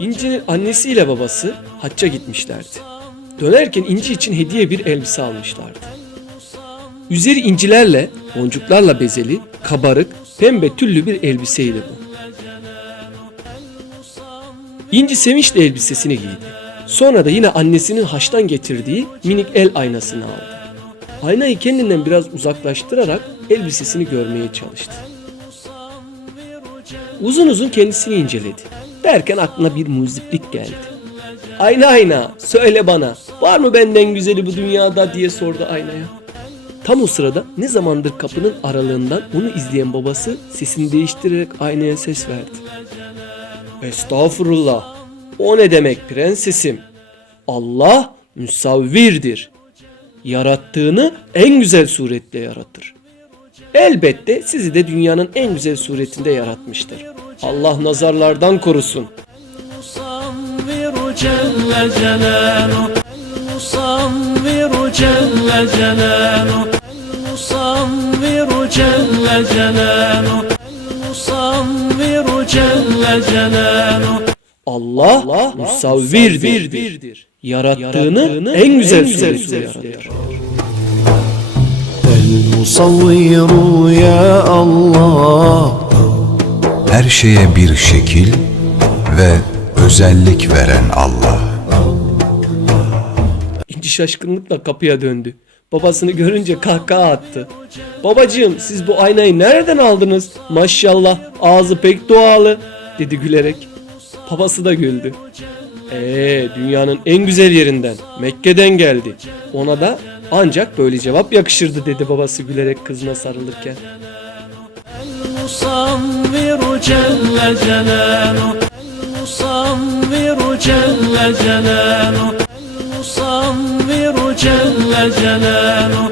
İnci'nin annesiyle babası hacca gitmişlerdi. Dönerken İnci için hediye bir elbise almışlardı. Üzeri incilerle, boncuklarla bezeli, kabarık, pembe tüllü bir elbiseydi bu. İnci sevinçle elbisesini giydi. Sonra da yine annesinin haçtan getirdiği minik el aynasını aldı. Aynayı kendinden biraz uzaklaştırarak elbisesini görmeye çalıştı. Uzun uzun kendisini inceledi. Derken aklına bir muziplik geldi. Ayna ayna söyle bana var mı benden güzeli bu dünyada diye sordu aynaya. Tam o sırada ne zamandır kapının aralığından onu izleyen babası sesini değiştirerek aynaya ses verdi. Estağfurullah. O ne demek prensesim? Allah müsavvirdir. Yarattığını en güzel suretle yaratır. Elbette sizi de dünyanın en güzel suretinde yaratmıştır. Allah nazarlardan korusun. Allah, musavvirdir. Yarattığını, en güzel suretiyle yaratır. El musavviru ya Allah her şeye bir şekil ve özellik veren Allah. İnci şaşkınlıkla kapıya döndü. Babasını görünce kahkaha attı. Babacığım siz bu aynayı nereden aldınız? Maşallah ağzı pek doğalı dedi gülerek. Babası da güldü. Ee dünyanın en güzel yerinden Mekke'den geldi. Ona da ancak böyle cevap yakışırdı dedi babası gülerek kızına sarılırken. المصور جل جلاله المصور جل جلاله المصور جل جلاله